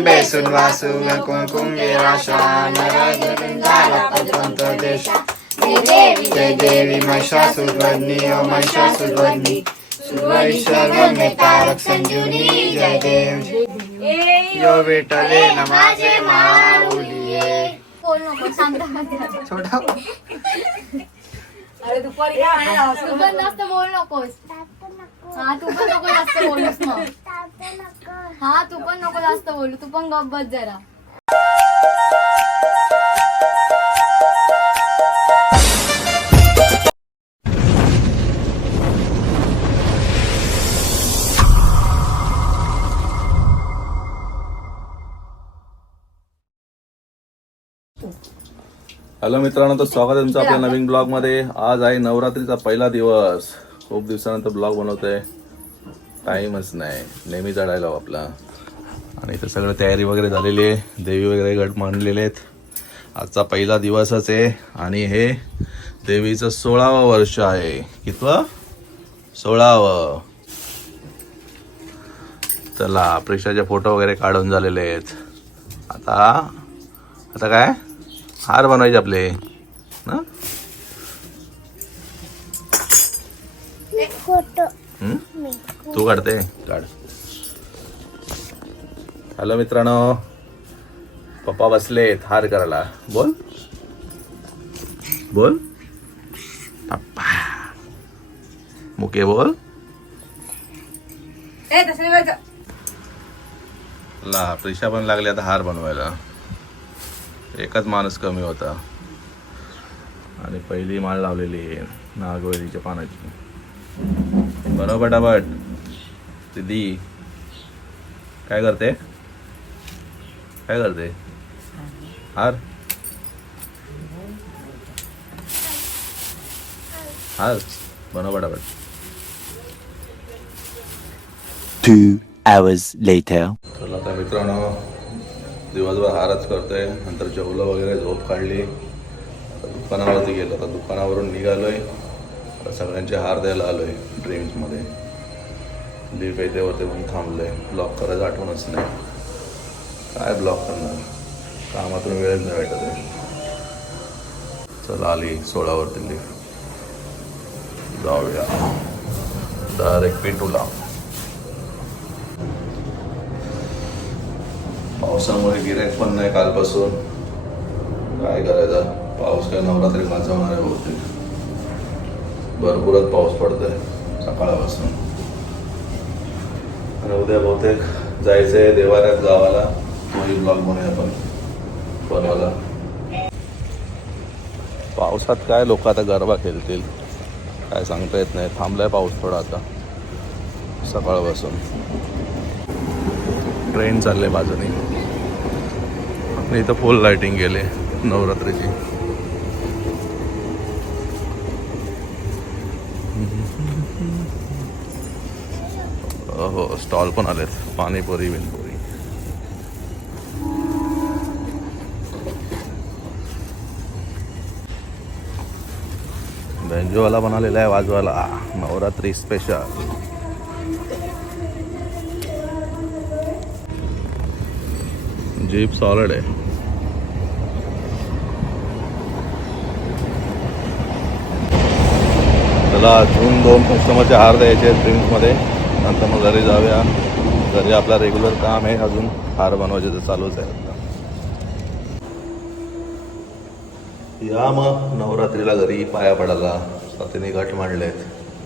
तांबे सुनवासु कुंकुमे राशा नरपंत देश जय देवी महिषासुरवर्णी ओ महिषासुरवर्णी सुरवैश्वर तारक संजीवनी जय देव यो विठले न माझे माऊलिये छोटा अरे दुपारी काय आहे? तू पण जास्त बोल नकोस हा तू पण नको जास्त बोलूस मग हा तू पण नको जास्त बोलू. तू पण गप्प बस जरा. हॅलो मित्रांनो तर स्वागत आहे तुमचं आपल्या नवीन ब्लॉगमध्ये आज आहे नवरात्रीचा पहिला दिवस. खूप दिवसानंतर ब्लॉग बनवतोय. टाईमच नाही. नेहमी चढायला आपला. आणि इथं सगळं तयारी वगैरे झालेली आहे. देवी वगैरे गट मांडलेले आहेत. आजचा पहिला दिवसच आहे. आणि हे देवीचं सोळावं वर्ष आहे. कितवं? सोळावं. चला प्रेक्षाचे फोटो वगैरे काढून झालेले आहेत. आता आता काय? हार बनवायचे आपले. ना तू काढते. काढ. हॅलो मित्रांनो. पप्पा बसलेत हार करायला. बोल. बोल. पप्पा. मुके बोल. ला प्रिशा पण लागली आता हार बनवायला. एकच माणूस कमी होता. आणि पहिली माळ लावलेली आहे नागवेलीच्या पानाची. बरोबर पटापट दिदी काय करते? काय करते? हार. हार. बनव पटापट. Two hours later. चला आता मित्रांनो दिवसभर हारच करतोय. नंतर जेवलं वगैरे झोप काढली. दुकानावरती गेलो. आता दुकानावरून निघालोय. सगळ्यांचे हार द्यायला आलोय ड्रीम्समध्ये लीप तेव्हा ते पण थांबलंय. ब्लॉक करायचं आठवणच नाही. काय ब्लॉक करणार? कामातून वेळच नाही भेटत आहे. चला आली सोळावरती लिफ्ट जाऊया. डायरेक्ट पेटूला. पावसामुळे गिरायक पण नाही कालपासून. काय करायचं? पाऊस काय नवरात्री वाजवणार आहे बहुतेक. भरपूरच पाऊस पडतोय सकाळपासून. उद्या बहुतेक. जायचं आहे देवाऱ्यात गावाला. तोही ब्लॉग म्हणूया आपण. परवाला पावसात काय लोक आता गरबा खेळतील? काय सांगता येत नाही. थांबलाय पाऊस थोडा आता. सकाळपासून. ट्रेन चालले बाजूने इथं फुल लाईटिंग गेले नवरात्रीची. हो स्टॉल पण आलेत. पाणीपुरी बिनपुरी. बेंजोवाला पण आलेला आहे वाजवायला. नवरात्री स्पेशल जीप सॉलिड आहे. चला अजून दोन कस्टमरचे हार द्यायचे आहेत ड्रिंक्समध्ये नंतर मग घरी जाऊया. घरी आपला रेग्युलर काम आहे अजून. हार बनवायचे तर चालूच आहे आता. या मग नवरात्रीला घरी पाया पडायला. साथीने घाट मांडलेत.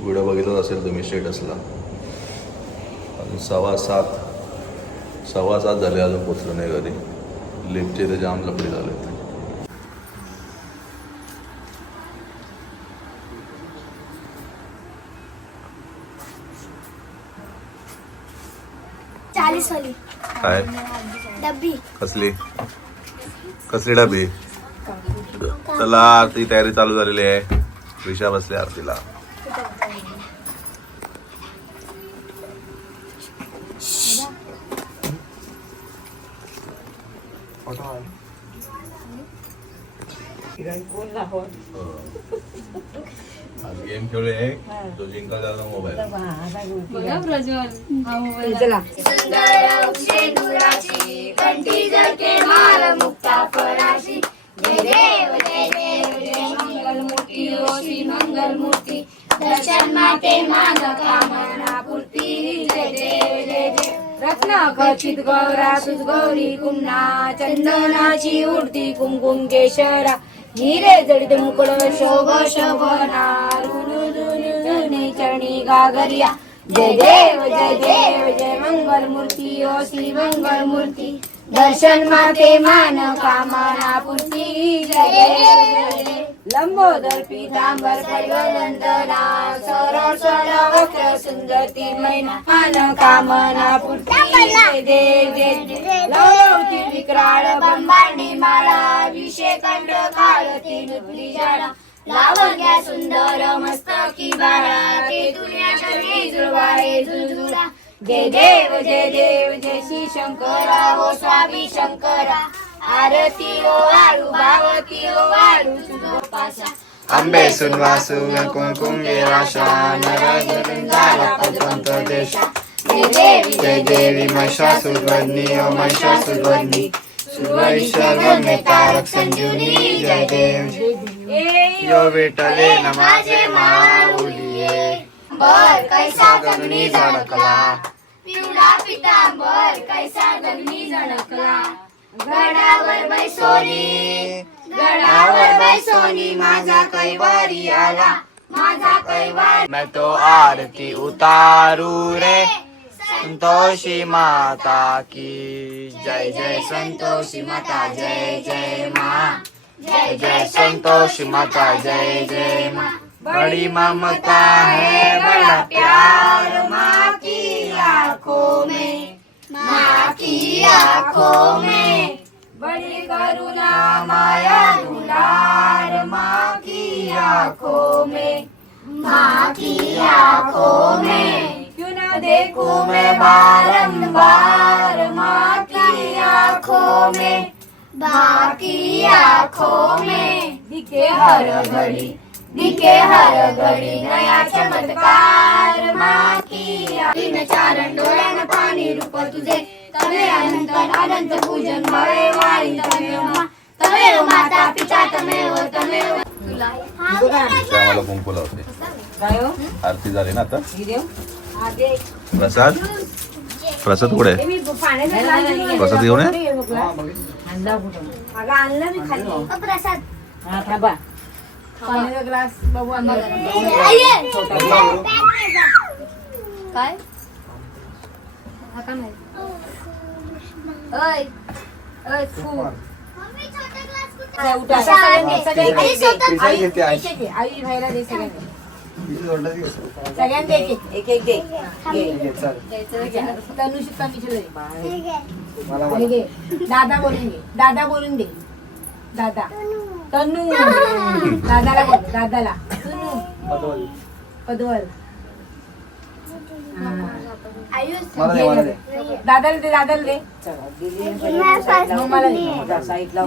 व्हिडिओ बघितला असेल तुम्ही स्टेटसला. अजून सव्वा सात. सव्वा सात झाले अजून पोचलो नाही घरी. लिफ्टचे ते जाम लपडी झालेत. वाली. काय? डब्बी. कसली? कसली डबी चला आरती तयारी चालू झालेली आहे. विषा बसले आरतीला. कोण गेम खेळूया जो जिंकल त्याला मोबाईल बघा. प्रज्वल. हा मोबाईल चला. सुंदर शेंदुराची कंठी जळके माल मुक्ता फराशी. जय देव जय देव जय मंगल मूर्ती ओशी मंगल मूर्ती दर्शन माते मान कामना पूर्ती. जय देव जय देव. रत्न खचित गौरा सुज गौरी कुंभा चंदनाची उडती कुमकुम केशरा. हिरे जडित मुकुळ शोभ शोभना. रुनी गागरिया। जय देव जय देव जय मंगल मूर्ती ओ श्री मंगल मूर्ती दर्शन माते मान कामना पूर्ती। जय देव जय लंबोदर पीतांबर परिवंदना सरळ सरळ वक्र सुंदर तीन महिना मान कामना पूर्ती। जय देव जय देव। विक्राळ ब्रह्मांडी माळा विषय कंठ काळ तीन जाणा लावण्या सुंदर मस्तकी बाळा शरी जुळवाळे जुळजुळा जय देव जय देव जय श्री शंकरा ओ स्वामी शंकरा. आरती ओ आळू भावती ओ आळू आंबे सुनवासु कुंकुम गेराशा पतंत देशा. जय देवी जय देवी महिषासुरवदनी ओ सुरवैश्वर तारक संजीवनी जय देव. यो विठले न माझे माऊलिये. बर कैसा जगणी झळकला पिवळा पितांबर कैसा जगणी झळकला गडावर बैसोनी गडावर बैसोनी माझा कैवारी आला. माझा कैवारी मैं तो आरती उतारू रे. संतोषी माता की. जय जय संतोषी माता जय जय माँ. जय जय संतोषी माता, जय जय माँ। बड़ी ममता है, बड़ा प्यार माँ की आँखों में। माँ की आँखों में। बड़ी करुणा, माया, दुलार माँ की आँखों में। माँ की आँखों में। क्यों न देखूँ मैं बारंबार माँ की आँखों में। माँ की आंखों में दिखे हर घड़ी दिखे हर घडी नया चमत्कार माँ। की तीन चारण डोळ्यानं पाणी रूप तुझे तवे अनंत अनंत पूजन भावे वारी तमेव मा तमेव माता पिता तमेव तमेव तुला त्या आम्हाला कुंकू लावते. काय हो? आरती झाली ना आता? ही देऊ हा दे प्रसाद? प्रसाद कुठे आहे? प्रसाद घेऊन हा आणला काय? हा आई एक सगळ्यांनी सगळ्यांनी एक एक दे घे. तनुशी तनुशीला दे आणि दादा बोलून घे दादा बोलून दे दादा तनू दादाला बोल दादाला तुनू पदवल दादाला दे दादाला दे मग मला साईडला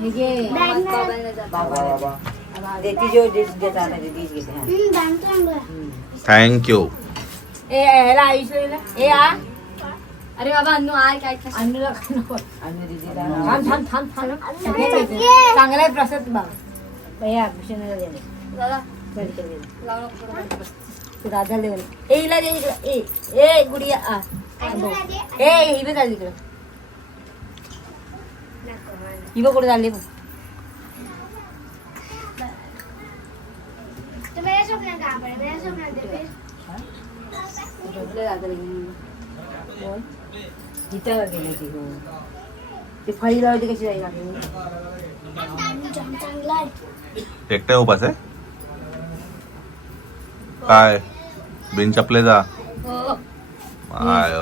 हे घे थँक्यू ए ह्याला आयुष्य ए आ. अरे बाबा अन्नू आय काय खाशील? अन्नूला काय नको. थांब थांब थांब. थांब चांगला आहे प्रसाद बाबा. भैया भूषणाला. ए हिला दे इकडं. ए ए गुडिया आ. ए ही चालली इकडं. कुठे चालली? बघ इथं गेली ती हो? ती फळी लावली कशी जाईल एकटा उपास आहे काय? बिन चपले जा. आय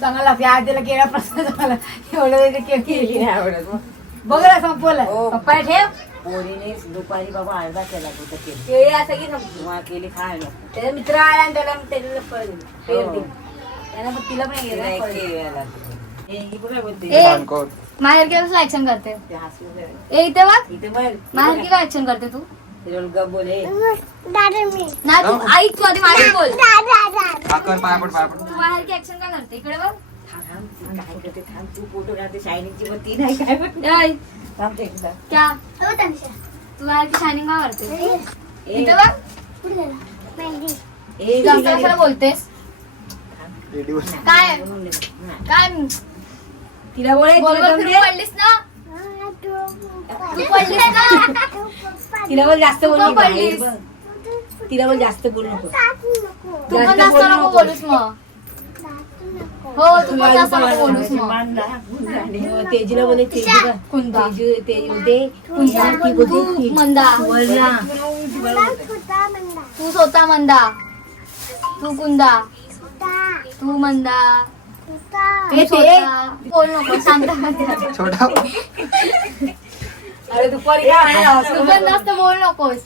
चांगला प्यार दिला केला प्रश्न झाला एवढं आवडत. मग. बघ ना संपवलं. पप्पा ठेव. पोरीने दुपारी बाबा अर्धा केला होता केली. केळी आता की संपली किंवा केली खायला त्याचा मित्र आला आणि त्याला त्याला फळ दिलं. पेर दिलं. त्यानं मग तिला पण तिला गेला. हे ही बघा बोलते? ए भानकोर. माहेर केलं ऍक्शन करते. ते हसलं जरा. ए इथे बघ. इथे बघ. माहेर की काय ऍक्शन करते तू? तिला गप बोल हे. नाही तू आई तू आधी माहेर बोल. कर पाया पड पाया पड तू माहेर की ऍक्शन काय करते इकडे बघ. थांब, थांब, ती काय करते? थांब. तू फोटो काढते. शायनिंगची पण ती नाही. काय बघ ए, थांब ते एकदा. क्या? शायनिंग इथे बघ. जास्त तिला- कशाला बोलतेस? काय. काय? तिला बोल हे, गोल तिला गोल दम फिरून दे. पडलीस ना? तू पडलीस. ना? तिला बोल जास्त बोल तू पडलीस. तिला बोल जास्त बोल नको. तू पण जास्त नको. बोलूस मग. हो तू पण जास्त नको. बोलूस मग हो, तेजीला बोले तेजी. कुंदा. तेजू तेजी बोलते कुंदा. ती. मंदा. बोल ना तू स्वतः मंदा. तू कुंदा. तू मंदा. तू स्वतः. बोल नको शांत. छोटा. अरे दुपारी काय आहे? तू पण जास्त बोल नकोस.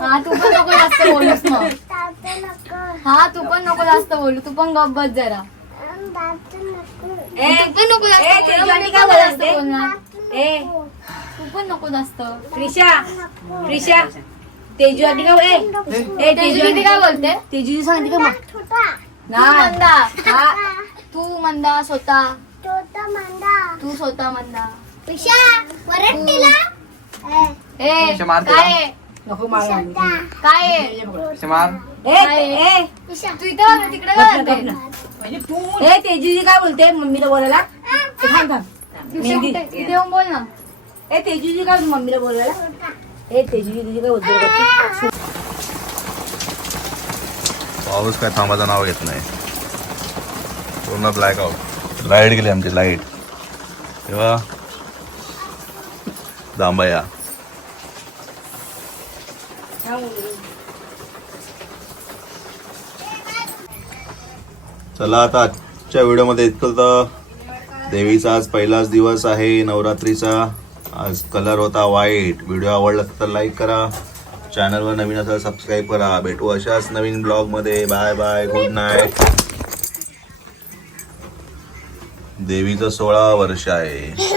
हा तू पण नको जास्त बोलूस मग. हा तू पण नको जास्त बोलू. तू पण गप बस जरा. ए, तू पण नको ए, जास्त तेजू बोलू, आंटी मी काय पण जास्त बोलते? बोलणार? ए. तू पण नको जास्त. प्रिशा प्रिशा तेजू आंटी का ए ए तेजू दीदी काय बोलते? तेजू सांगते का मग? तू नाही मंदा. हा. तू मंदा स्वतः तू स्वतः मंदा. ए. अशे मारते काय आहे? नको मारा. काय आहे? मार. ए ए. तू इथे बघ ना, तिकडे काय गप करते? ना. ए तेजूजी काय बोलते? मम्मीला बोलायला? ए, थांब थांब. इथे मेहंदी. इथे येऊन बोल ना. ए तेजूजी काय मम्मीला बोलायला? ए तेजूजी तुझी काय बोलते? बघ. पाऊस काय थांबाचं नाव घेत नाही. पूर्ण ब्लॅक आउट लाइट गेली आमची लाइट तेव्हा जांभया चला आता आजच्या व्हिडिओमध्ये इतकं तर देवीचा आज पहिलाच दिवस आहे नवरात्रीचा. आज कलर होता व्हाईट व्हिडिओ आवडला तर लाईक करा. चॅनलवर नवीन असाल सबस्क्राईब करा. भेटू अशाच नवीन ब्लॉगमध्ये बाय बाय गुड नाईट देवीचं सोळा वर्ष आहे.